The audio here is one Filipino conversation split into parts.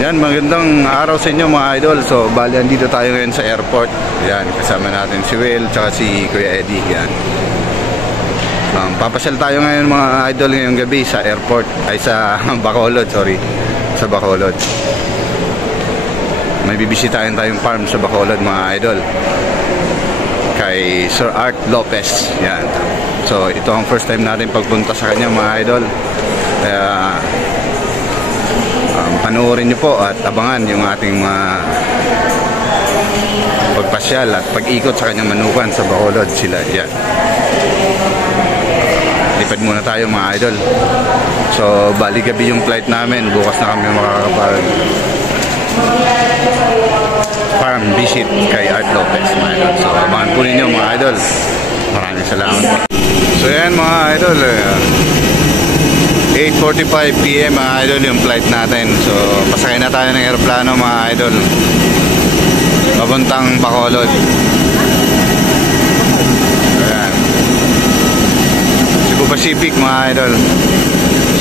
Yan, magandang araw sa inyo mga idol. So, bali andito tayo ngayon sa airport. Yan, kasama natin si Will tsaka si Kuya Eddie. Yan. Papasyal tayo ngayon mga idol ngayong gabi sa airport. Ay sa Bacolod, sorry. Sa Bacolod. May bibisitahin tayong farm sa Bacolod mga idol. Kay Sir Art Lopez. Yan. So, ito ang first time natin pagpunta sa kanya mga idol. Kaya panoorin nyo po at abangan yung ating pagpasyal at pag-ikot sa kanyang manukan sa Bacolod sila. Yan. Lipad muna tayo mga idol. So bali gabi yung flight namin. Bukas na kami makakapag farm visit kay Art Lopez mga idol. So abangan po ninyo mga idol. Maraming salamat. So yan mga idol, 8:45 PM mga idol yung flight natin. So pasakay na tayo ng aeroplano mga idol papuntang Bacolod. Ayan, Cebu Pacific mga idol.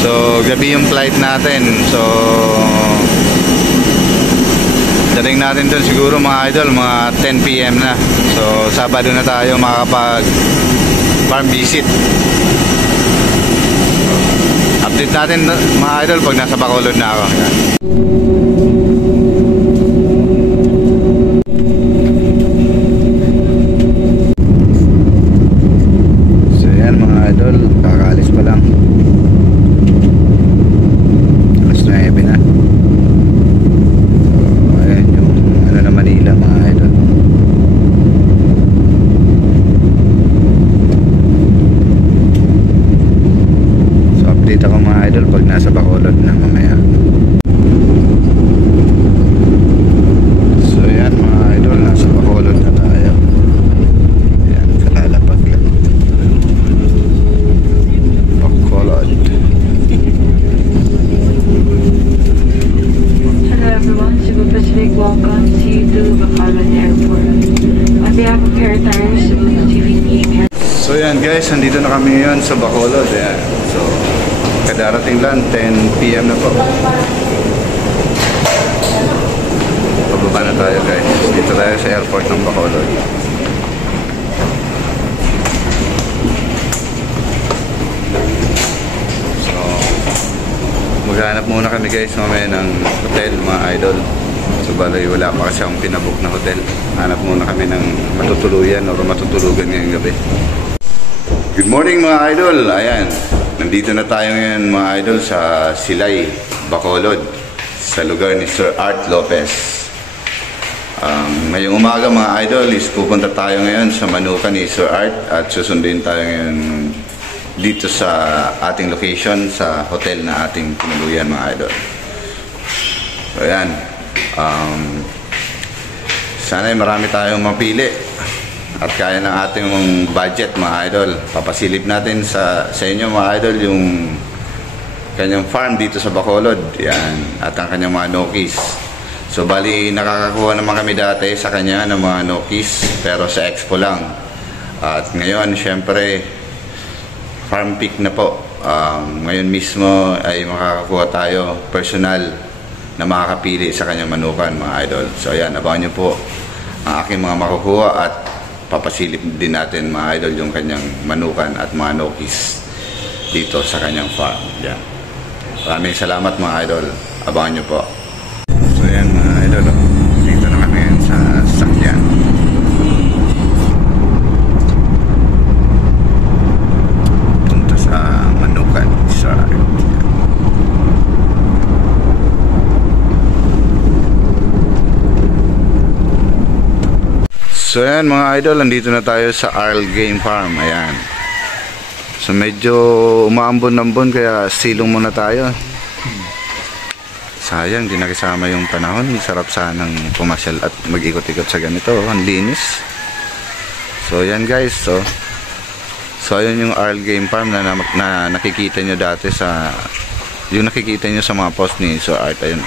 So gabi yung flight natin. So dating natin doon siguro mga idol mga 10 PM na. So Sabado na tayo makakapag farm visit. Update natin mga idol pag nasa Bacolod na ako. So yan mga idol, kakaalis pa lang. Alas 9 na. So ayan yung ano na Manila mga idol. Update ako mga idol pag nasa Bacolod na mamaya. So yan mga idol, nasa Bacolod na tayo. Yan, kalalapag lang. Bacolod. Hello everyone, Cebu Pacific welcome to Bacolod Airport. On behalf of Air Tires, Cebu Pacific team. So yan guys, nandito na kami ngayon sa Bacolod. Yan. So kadarating lang, 10 PM na po. Pababa na tayo guys. Dito tayo sa airport ng Bacolod. So maghanap muna kami guys mamaya ng hotel mga idol. So balay wala pa kasi akong pinabook na hotel. Hanap muna kami ng matutuluyan o matutulugan ngayong gabi. Good morning mga idol. Ayan, nandito na tayo ngayon mga idol sa Silay, Bacolod, sa lugar ni Sir Art Lopez. Ngayong umaga mga idol is pupunta tayo ngayon sa manukan ni Sir Art at susundin tayo ngayon dito sa ating location sa hotel na ating pinuluyan mga idol. So ayan, sana marami tayong mapili at kaya ng ating budget mga idol. Papasilip natin sa inyo mga idol yung kanyang farm dito sa Bacolod. Yan, at ang kanyang mga nokis. So bali nakakakuha naman kami dati sa kanya ng mga nokis pero sa expo lang. At ngayon syempre farm pick na po. Ngayon mismo ay makakakuha tayo personal na makakapili sa kanyang manukan mga idol. So ayan, abangan nyo po ang aking mga makukuha at papasilip din natin mga idol yung kanyang manukan at mga nokis dito sa kanyang farm. Yan. Maraming salamat mga idol. Abangan nyo po. So yan mga idol, dito na kami sa sasakyan. Punta sa manukan sa So ayan mga idol, nandito na tayo sa Arl Game Farm. Ayan. So medyo umaambon-ambon kaya silong muna tayo. Sayang, di nakisama yung panahon. Sarap sanang pumasyal at mag-ikot-ikot sa ganito. Ang linis. So ayan guys. So ayun yung Arl Game Farm na nakikita nyo dati sa yung nakikita nyo sa mga post ni Sir Art. Ayun.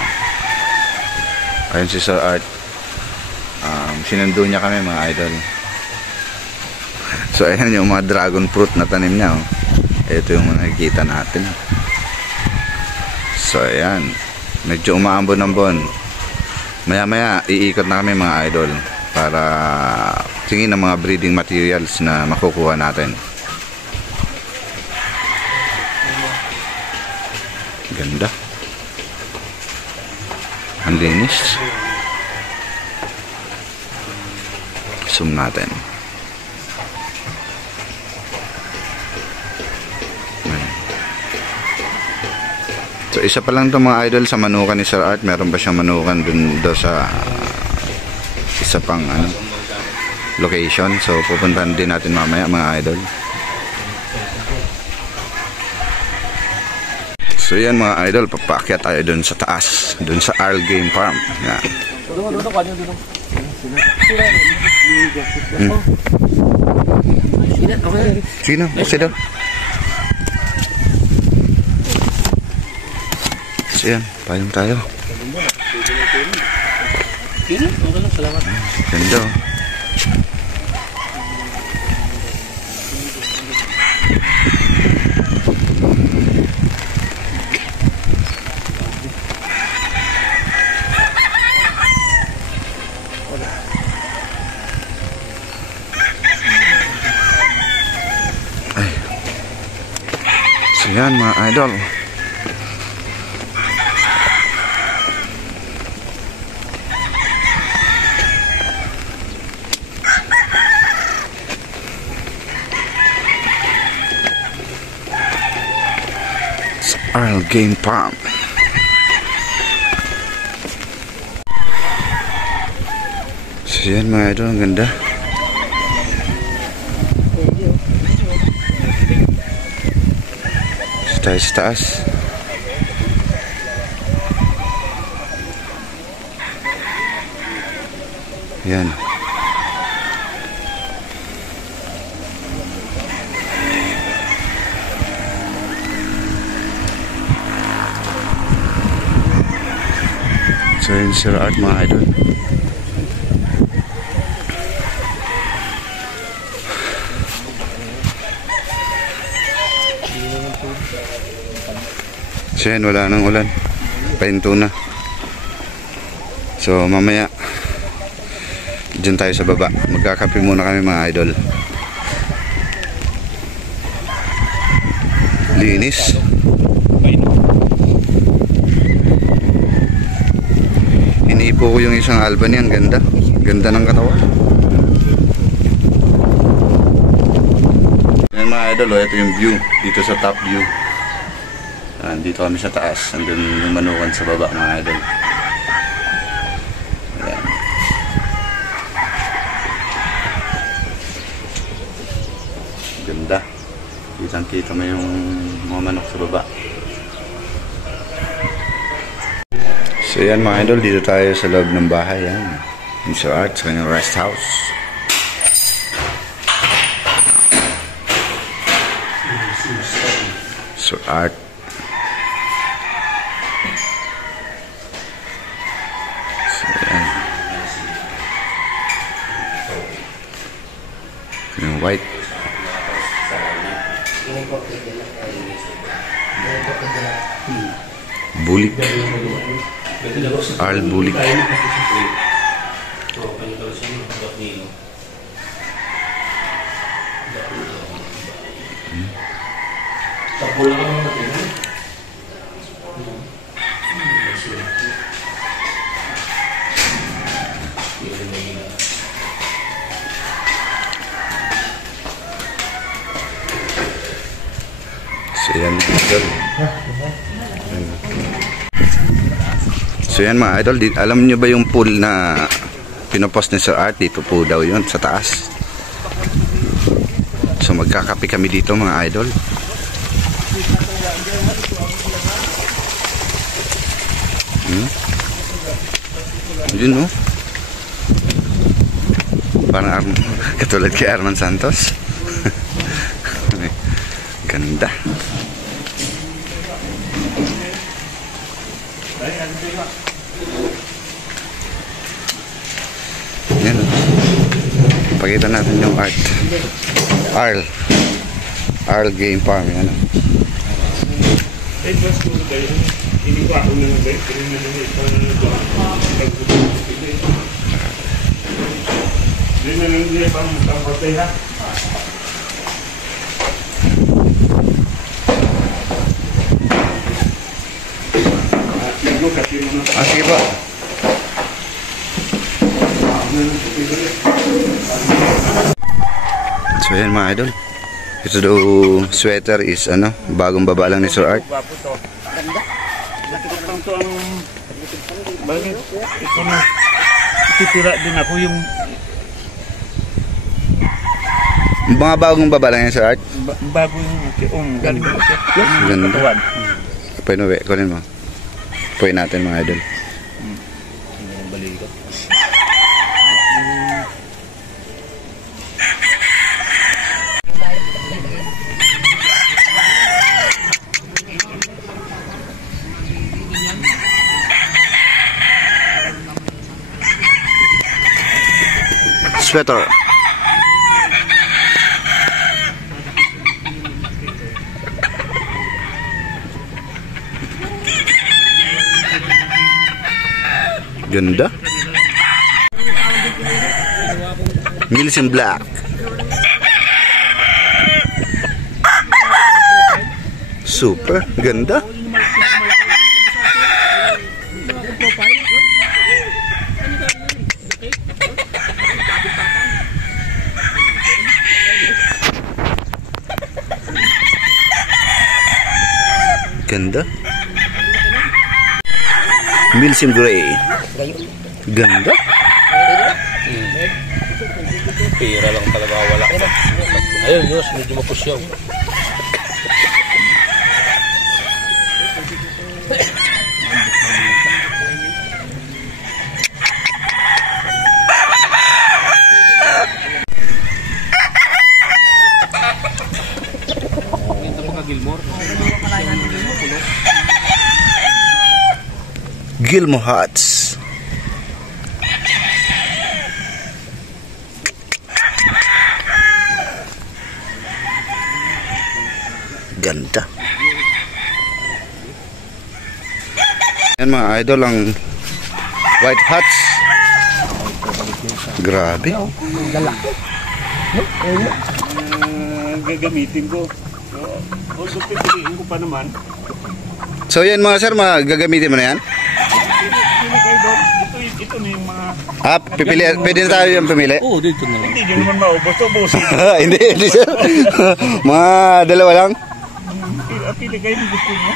Ayun si Sir Art. Sinundo niya kami mga idol. So ayan yung mga dragon fruit na tanim niya. Ito yung nakikita natin. So ayan. Medyo umaambon-ambon. Maya-maya, iikot na kami mga idol para tingin ng mga breeding materials na makukuha natin. Ganda. Ang linis. Zoom natin. So isa pa lang to mga idol sa manukan ni Sir Art. Meron pa siyang manukan dun sa isa pang location. So pupuntahan din natin mamaya mga idol. So yan mga idol, papaakyat tayo dun sa taas, dun sa Arl Game Farm. Yan. Sino? Sino? So yan, payong tayo. Ganda oh. So yan mga idol. Arl Game Farm. So yan mga idol, ang ganda. Tayo sa taas. Yan. So yun Sir Art mga idol. So yan, wala nang ulan. Pahinto na. So mamaya dyan tayo sa baba. Magkakape muna kami mga idol. Linis. Iniipo ko yung isang Albany. Ang ganda. Ganda ng katawan. Yan mga idol, ito yung view dito sa top view. Dito kami sa taas. Andun yung manukan sa baba mga idol. Ayan. Ganda. Kitang kita mo yung mga manok sa baba. So yan mga idol, dito tayo sa loob ng bahay. Yan. Yung Sir Art sa kanyang rest house. Sir Art. Yung white. Bulik. Arl Bulik. So yan mga idol. So yan mga idol, alam nyo ba yung pool na pinopost ni Sir Art? Dito po daw yun sa taas. So magkakape kami dito mga idol. Yun no? Parang katulad kay Arman Santos. Ganda. Yan. Pakita natin yung art. Arl Game Farm. Yan. Eh, mas ko ba yun? Hindi ko ako na ba yun? Pero na naman ipang hindi na lang niya pang patay ha. Sige po. So yan mga idol. Ito daw sweater is ano, bagong baba lang ni Sir Art. Gwapo to. Ganda. Nakikita to ang bagay. Ito na. Ititira din ako yung Mga bagong baba lang yan Sir Art. bago yung galing mo siya. Ganda. Pinuwi, kunin mo. Puwi natin mga idol. Sweater. Ganda. Mills in black. Super. Ganda. Ganda. Mills in gray. Ganda. Pira lang talaga wala. Ayun, Diyos, medyo mapusyaw. Ito pa ka Gilmore. Gilmore Hats. Ganda. Yan mga idol ang white hats. Grabe. Gagamitin ko. Also, pipiliin ko pa naman. So yan mga sir, gagamitin mo na yan? Ito na yung mga... Pipili, pwede na tayo yung pumili? Oo, dito na lang. Hindi nyo naman maubos. Hindi sir. Mga dalawa lang? Pili kayo yung gusto nyo.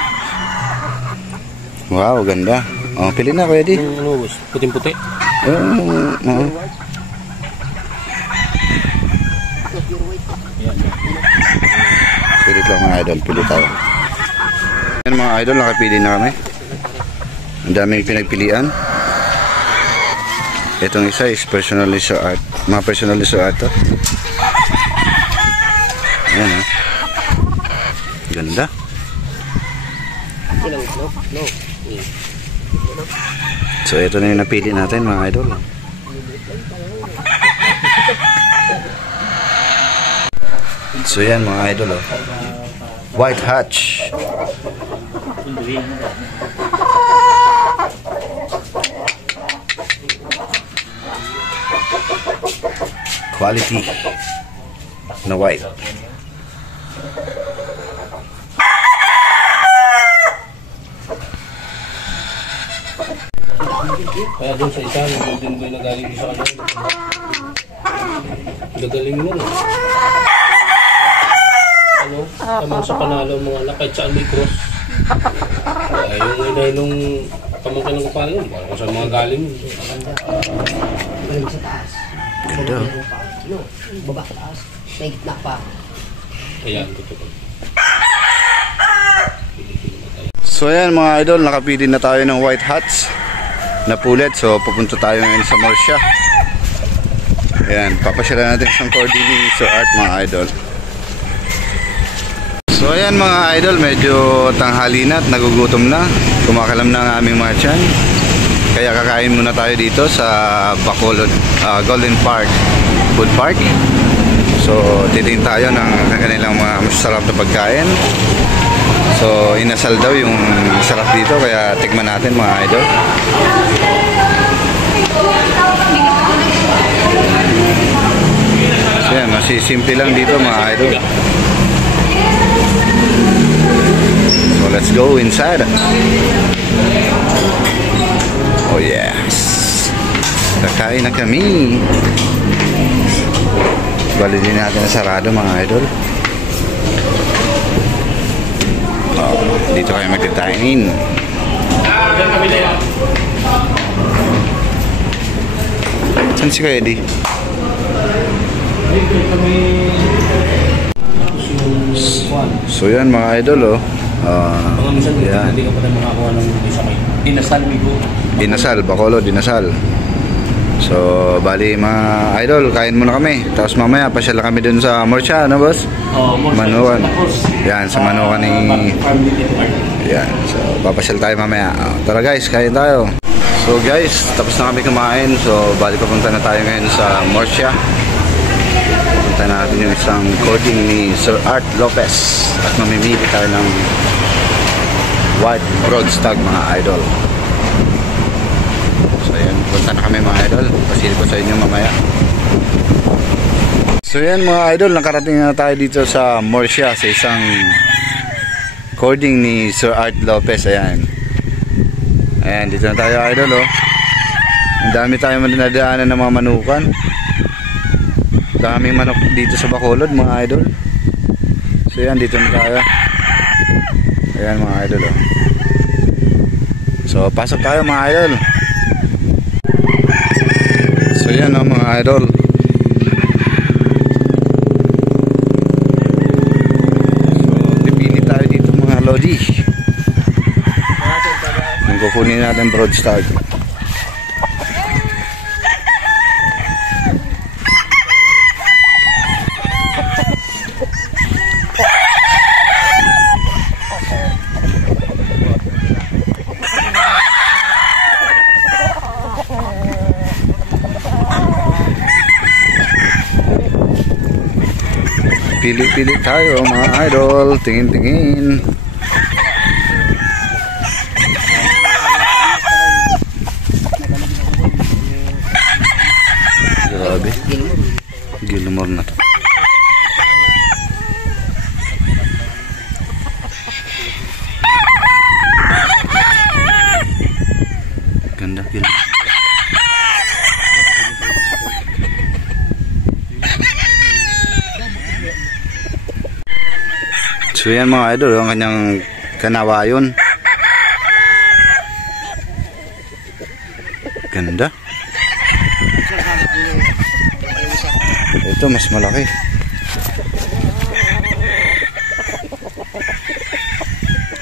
Wow, ganda. Oh, pili na kuya di. Ano, boss? Puting-puti. Pilit lang mga idol, pili tayo. Yan mga idol, nakapili na kami. Ang daming pinagpilian. Itong isa is personalized art. Mga personalized art to. Ayan ha. Ganda. So ito na yung napili natin mga idol. So yan mga idol oh. White hatch. Quality na white. Kaya doon sa isa, golden boy na galing sa ano. Gagaling mo. Ano? Tamang sa panalo mga lakay sa may cross. Yung inay nung kamangkin ng kapal yun. Parang sa mga galing yun. Galing sa taas. Ganda. No, baba sa taas. May gitna pa. Ayan, totoo. So ayan mga idol, nakapili na tayo ng white hats na pulet. So pupunta tayo ngayon sa Morsha. Ayan, papasyalan natin isang cordy ni Sir Art mga idol. So ayan mga idol, medyo tanghali na at nagugutom na. Kumakalam na ang aming mga tiyan. Kaya kakain muna tayo dito sa Bacolod Golden Park Food Park. So titingin tayo ng kanilang mga masarap na pagkain. So, inasal daw yung sarap dito, kaya tikman natin mga idol. So, yan, masisimple lang dito mga idol. So, let's go inside. Oh yes. Kakain na kami. Bali din natin na sarado mga idol. Oh, dito kayo magditainin. Saan si Kuya Eddie? So yan mga idol oh. Mga minsan, Yan. hindi ka pa tayo makakuha ng isa kayo. Dinasal, Migo. Dinasal, Bacolod, dinasal. So, bali mga idol, kain muna kami. Tapos mamaya, pasyala kami dun sa Morsha, ano boss? Manukan. Yan, sa Manukan ni... Yan, so papasyal tayo mamaya. Tara guys, kain tayo. So guys, tapos na kami kumain. So, bali papunta na tayo ngayon sa Morsha. Punta natin yung isang recording ni Sir Art Lopez. At mamimili tayo ng white broad stag mga idol. So yan, punta na kami mga idol. Pasilip ko sa inyo mamaya. So yan mga idol, nakarating na tayo dito sa Morsha, sa isang recording ni Sir Art Lopez. Ayan. Ayan, dito na tayo idol oh. Ang dami tayo nadaanan ng mga manukan. Daming manok dito sa Bacolod mga idol. So yan, dito na tayo. Ayan mga idol oh. So pasok tayo mga idol. So yan oh mga idol. So pipili tayo dito mga lodi. Ang kukunin natin broad stag. Pili-pili tayo mga idol. Tingin-tingin. Grabe. Gilmore na to. Ganda Gilmore. So yan mga idol, ang kanyang kanawayon. Ganda. Ito mas malaki.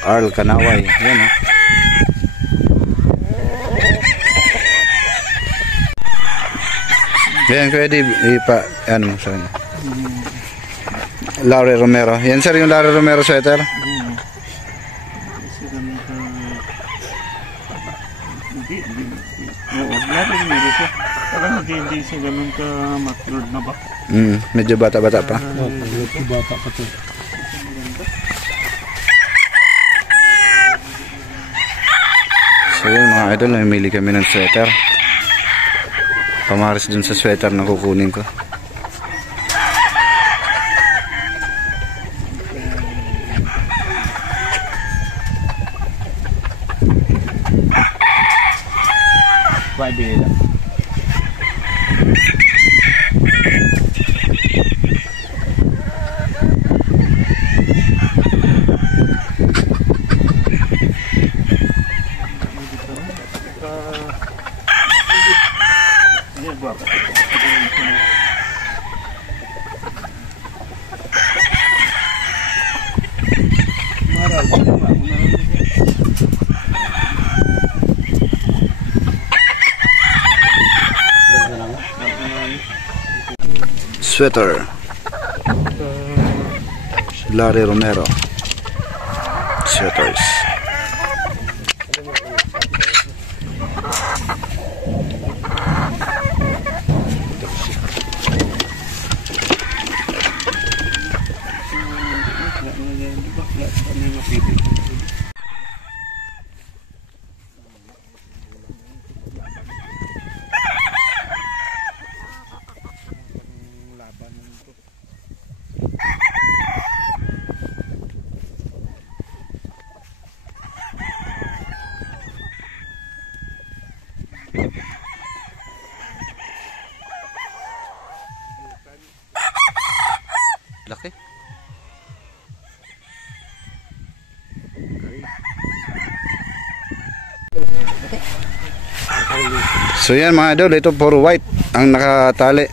Arl Kanaway. Yan oh. Yan pwede ipa ano mo sa kanya. Laure Romero. Yan sir yung Laure Romero sweater. Oo, lahat yung meron ko. Parang hindi siya ganun ka matured na ba? Medyo bata-bata pa. Bata pa to. So yun mga idol, namimili kami ng sweater. Pamaris dun sa sweater na kukunin ko. Bye-bye. Sweater Larry Romero sweaters. Laki. So yan mga idol, ito puro white ang nakatali.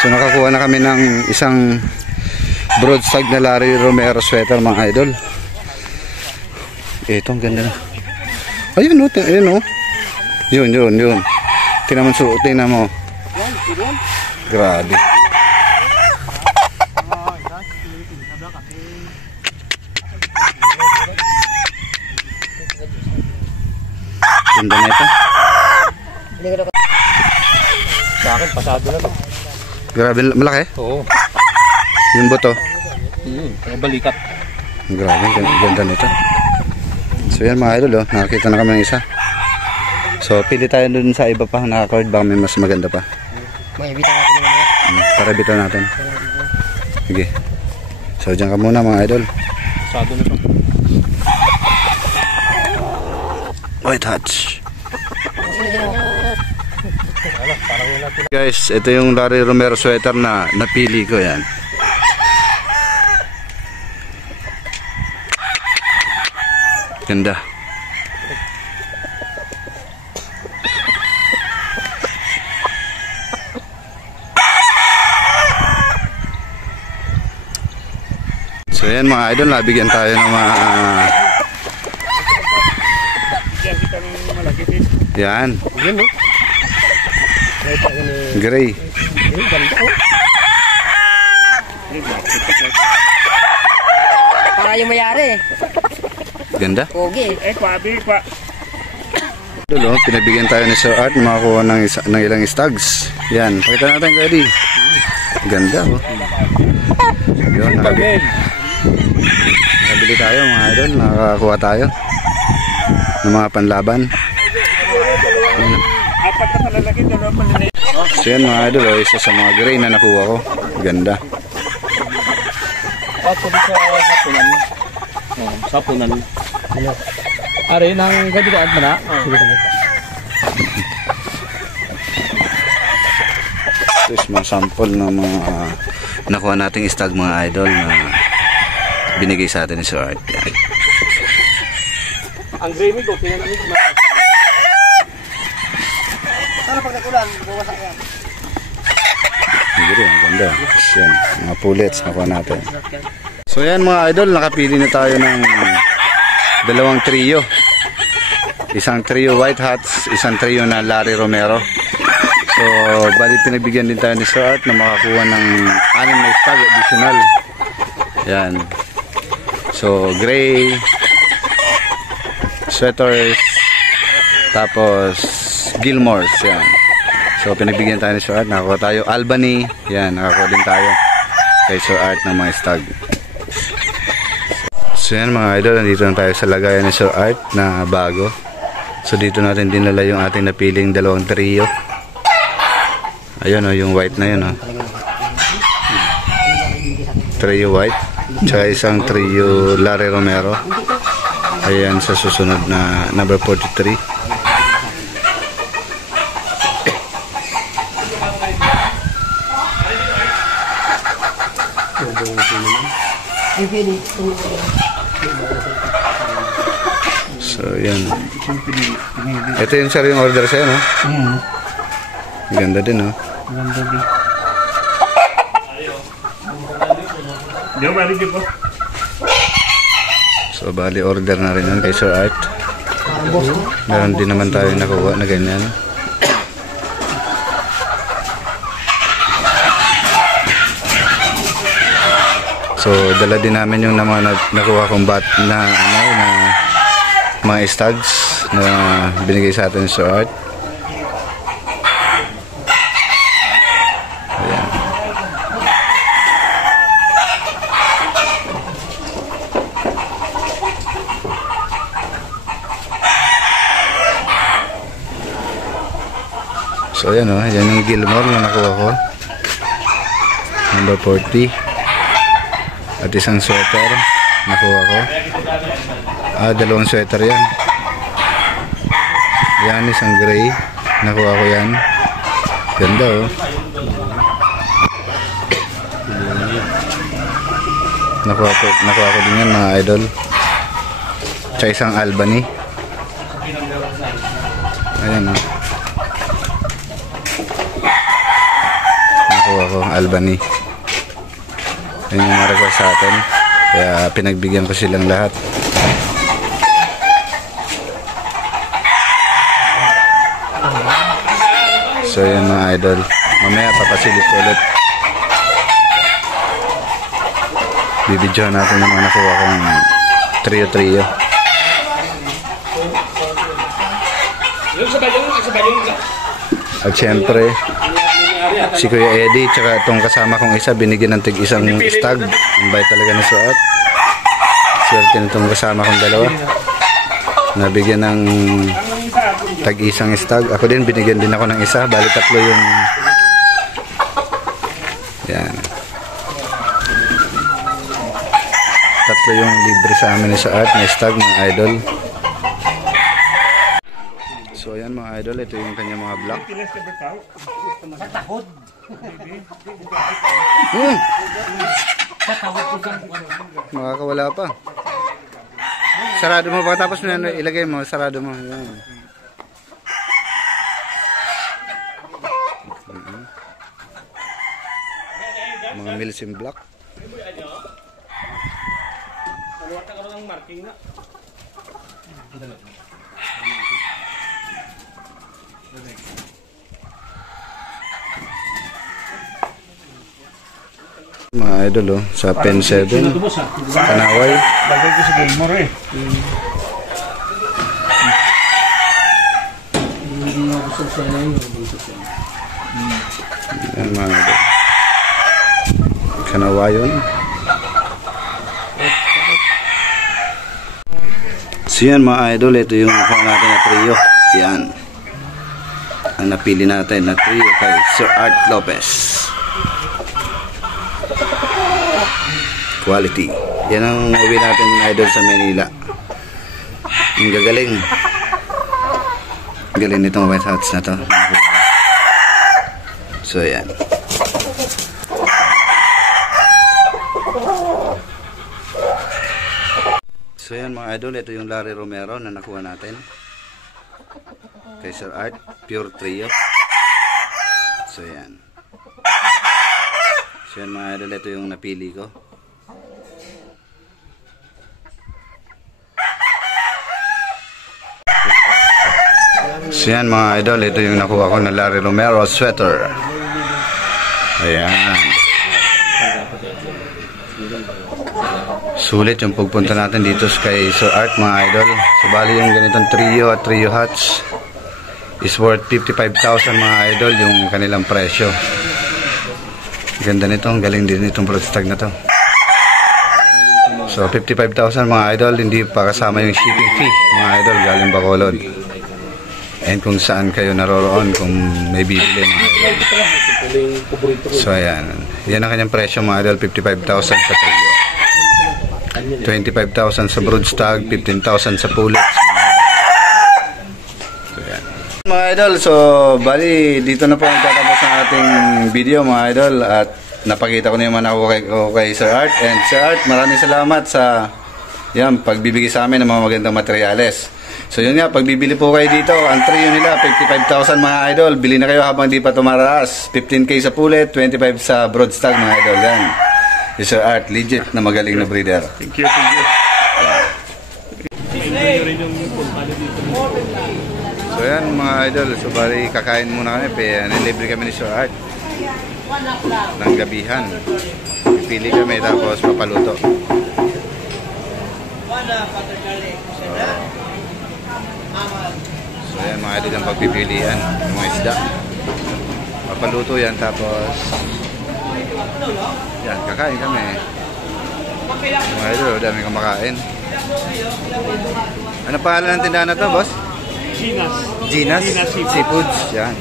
So nakakuha na kami ng isang broadside na Larry Romero sweater mga idol. Ito ang ganda na. Ayun o, ayun o. Yun. Tingnan mo suotin na mo. Grabe. Ganda na ito. Sa akin, pasado na to. Grabe, malaki. Oo. Yung buto. Ang balikat. Grabe, ganda nito. So yan mga idol, nakakita na kami ng isa. So pili tayo dun sa iba pa, naka-cord, baka may mas maganda pa. May bitaw natin yung mga. Para bitaw natin. Sige. So dyan ka muna mga idol. Pasado na to. White Hatch. Guys, ito yung Larry Romero sweater na napili ko yan. Ganda. So yan mga idol, nabigyan tayo ng mga Diyan kita ng malaki din. yan, Yan no? gray. Para yung mayari. Ganda. Pogi. Pabi pa. Idol, pinabigyan tayo ni Sir Art, makakuha ng ilang stags. Yan, pakita natin kay Eddie. Ganda oh. Yun, nakabili tayo mga idol, nakakakuha tayo ng mga panlaban. Apat na palalaki, dalawa palalaki. So yan mga idol, isa sa mga gray na nakuha ko. Ganda. Ako sa sapunan. Sapunan. Are, nang gabigaan mo na? Sige. Ito is mga sample ng mga nakuha nating stag mga idol na binigay sa atin ni Sir Art. Yan. Ang gravy ko, tingnan namin. Para pag nakulan, bawasak yan. Ang ganda. Yan, mga pullets nakuha natin. So yan mga idol, nakapili na tayo ng dalawang trio. Isang trio White Hats, isang trio na Larry Romero. So bali pinagbigyan din tayo ni Sir Art na makakuha ng 6 na stag additional. Yan. So gray sweaters, tapos Gilmore's. Yan. So pinagbigyan tayo ni Sir Art, nakakuha tayo Albany. Yan, nakakuha din tayo kay Sir Art ng mga stag. So yan mga idol, nandito na tayo sa lagayan ni Sir Art na bago. So dito natin dinala yung ating napiling dalawang trio. Ayun o, yung white na yun o. Trio white. Tsaka isang trio Larry Romero. Ayan sa susunod na number 43. So yan. Ito yung sir yung order sa'yo no? Ganda din no? Ganda din. Di ba bali po? So bali order na rin yun kay Sir Art. Meron din naman tayo nakuha na ganyan. So dala din namin yung mga nakuha kong bat na ano na mga stags na binigay sa atin ni Sir Art. Ayan. So ayan o, yan yung Gilmore na nakuha ko. Number 40. At isang sweater nakuha ko. Dalawang sweater yan. Yan, isang gray. Nakuha ko yan. Ganda oh. Nakuha ko din yan mga idol. Tsaka isang Albany. Ayan oh. Nakuha ko Albany. Ayan yung ma-request sa atin. Kaya pinagbigyan ko silang lahat. So yan mga idol. Mamaya papasilip ko ulit. Bibidyohan natin yung mga nakuha kong trio. At syempre si Kuya Eddie tsaka itong kasama kong isa binigyan ng tig-isang stag. Ang bait talaga na suot. Swerte nitong kasama kong dalawa. Nabigyan ng tag-isang stag. Ako din binigyan din ako ng isa. Bali tatlo yung yan. Tatlo yung libre sa amin ni Saad na stag mga idol. So ayan mga idol, ito yung kanyang mga block. Makakawala pa. Sarado mo pa tapos ilagay mo, sarado mo. Yan. Mga Milsim block. Mga idol oh, sa Pen 7 Kanaway. Bagay ko sa Gilmore eh. Yan mga idol. Kanawayon. So yan mga idol, ito yung nakuha natin na trio. Yan. Ang napili natin na trio kay Sir Art Lopez. Quality. Yan ang uwi natin idol sa Manila. Ang gagaling. Galing nitong white hats na to. So yan. So yan mga idol, ito yung Larry Romero na nakuha natin kay Sir Art, pure trio. So yan. So yan mga idol, ito yung napili ko. So yan mga idol, ito yung nakuha ko na Larry Romero sweater. Ayan. Sulit yung pagpunta natin dito kay Sir Art mga idol. So bali yung ganitong trio at trio hats is worth 55,000 mga idol yung kanilang presyo. Ganda nito, ang galing din itong product tag na to. So 55,000 mga idol, hindi pa kasama yung shipping fee mga idol, galing Bacolod. And kung saan kayo naroroon kung may bibili mga idol. So ayan, yan ang kanyang presyo mga idol, 55,000 sa trio. 25,000 sa broodstag, 15,000 sa pullets. So, yan. Mga idol, so bali dito na po ang tatapos ng ating video mga idol at napakita ko na yung mga kay Sir Art. And Sir Art, maraming salamat sa yan, pagbibigay sa amin ng mga magandang materyales. So yun nga, pagbibili po kayo dito, ang trio nila 55,000 mga idol. Bili na kayo habang di pa tumaraas. 15K sa pullet, 25 sa broodstag mga idol. Yan. Sir Art, legit na magaling na breeder. Thank you, thank you. So yan mga idol, so bali kakain muna kami, nilibre kami ni Sir Art ng gabihan. Pipili kami tapos papaluto. So yan mga idol ang pagpipilian ng mga isda. Papaluto yan tapos yan, kakain kami. Mga idol, dami kumakain. Ano pangalan ng tindahan na to, boss? Ginas. Ginas Seafoods. Yan.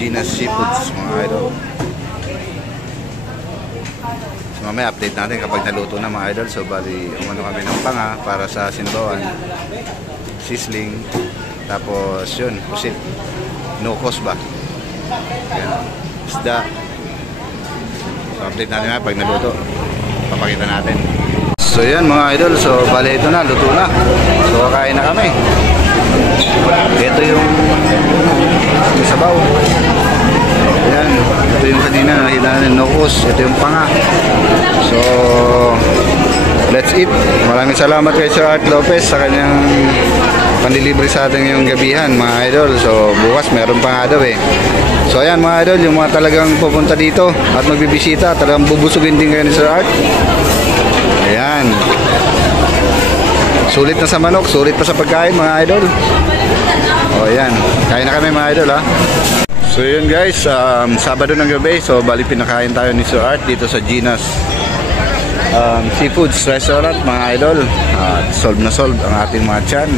Ginas Seafoods, mga idol. So mamaya update natin kapag naluto na mga idol. So bali umano kami ng panga para sa sinbawan, sisling, tapos yun, pusit, nukos ba, yan, isda. So update natin nga pag naluto, papakita natin. So yan mga idol, so bali ito na, luto na. So kakain na kami. Ito yung sabaw. Ayan, ito yung kanina nakita natin, nukos. Ito yung panga. So let's eat. Maraming salamat kay Sir Art Lopez sa kanyang pandilibre sa ating yung gabihan mga idol. So bukas meron pa nga daw eh. So ayan mga idol, yung mga talagang pupunta dito at magbibisita, talagang bubusugin din kayo ni Sir Art. Ayan. Sulit na sa manok, sulit pa sa pagkain mga idol. O ayan, kain na kami mga idol ha. So yun guys, Sabado ng gabi, so bali pinakain tayo ni Sir Art dito sa Gina's Seafoods Restaurant mga idol. Solve na solve ang ating mga tiyan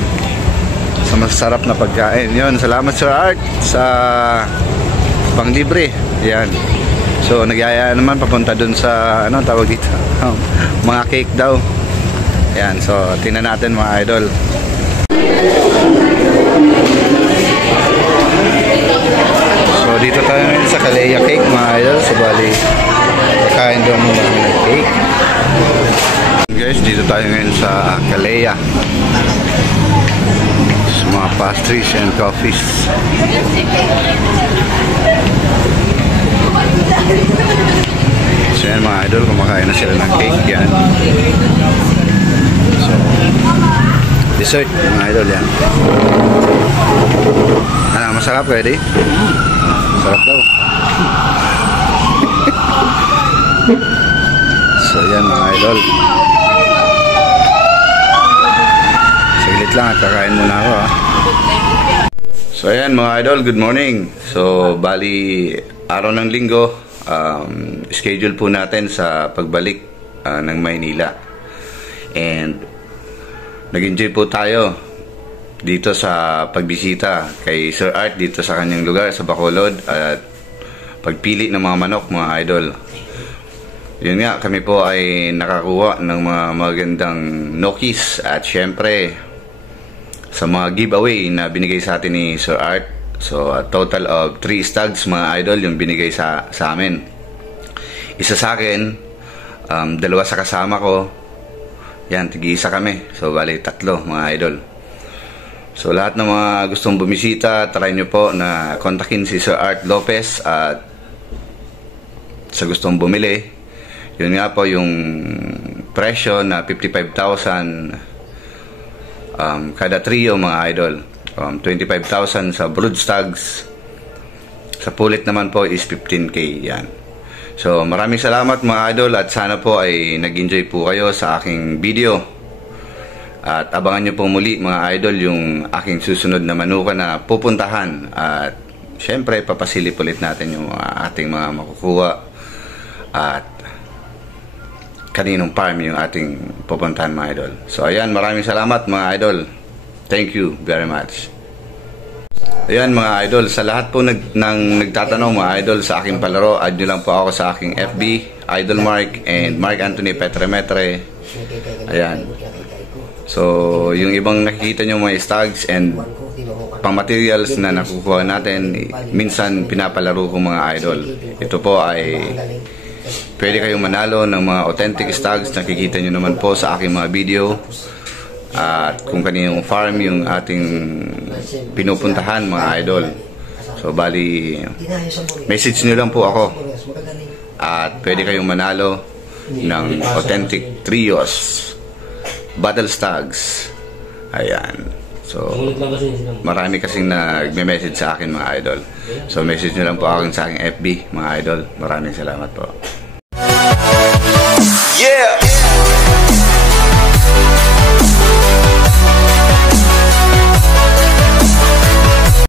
sa masarap na pagkain. Yun, salamat Sir Art sa panglibre. Yan. So nagyaya naman papunta dun sa ano tawag dito, mga cake daw. Yan, so tingnan natin mga idol. So dito tayo ngayon sa Kalea Cake mga idol. So bali kakain daw muna ng cake. Guys, dito tayo ngayon sa Kalea. So, mga pastries and coffees. So yan mga idol, kumakain na sila ng cake yan. So dessert mga idol yan. Masarap kayo di? Masarap daw. So yan mga idol. Saglit lang at kakain muna ako ha. So ayan mga idol, good morning. So bali araw ng linggo, schedule po natin sa pagbalik ng Maynila. And nag-enjoy po tayo dito sa pagbisita kay Sir Art dito sa kanyang lugar sa Bacolod at pagpili ng mga manok mga idol. Yun nga, kami po ay nakakuha ng mga magandang nokis at syempre sa mga giveaway na binigay sa atin ni Sir Art. So a total of 3 stags mga idol yung binigay sa amin. Isa sa akin, 2 sa kasama ko. Yan, tig-isa kami. So bali 3 mga idol. So lahat ng mga gustong bumisita, try nyo po na kontakin si Sir Art Lopez at sa gustong bumili, yun nga po yung presyo na 55,000 kada trio mga idol. 25,000 sa brood stags. Sa pulit naman po is 15K yan. So maraming salamat mga idol at sana po ay nag-enjoy po kayo sa aking video. At abangan nyo po muli mga idol yung aking susunod na manukan na pupuntahan. At syempre papasilip ulit natin yung ating mga makukuha. At kaninong farm yung ating pupuntahan mga idol. So ayan, maraming salamat mga idol. Thank you very much. Ayan mga idol, sa lahat po nagtatanong mga idol sa aking palaro, add nyo lang po ako sa aking FB, Idol Mark and Mark Anthony Petremetre. Ayan. So yung ibang nakikita nyo mga stags and pang materials na nakukuha natin, minsan pinapalaro ko mga idol. Ito po ay pwede kayong manalo ng mga authentic stags. Nakikita nyo naman po sa aking mga video. At kung kaninong farm yung ating pinupuntahan mga idol. So bali message nyo lang po ako at pwede kayong manalo ng authentic trios battle stags. Ayan. So marami kasing nagme-message sa akin mga idol. So message nyo lang po ako sa aking FB mga idol. Maraming salamat po. Yeah.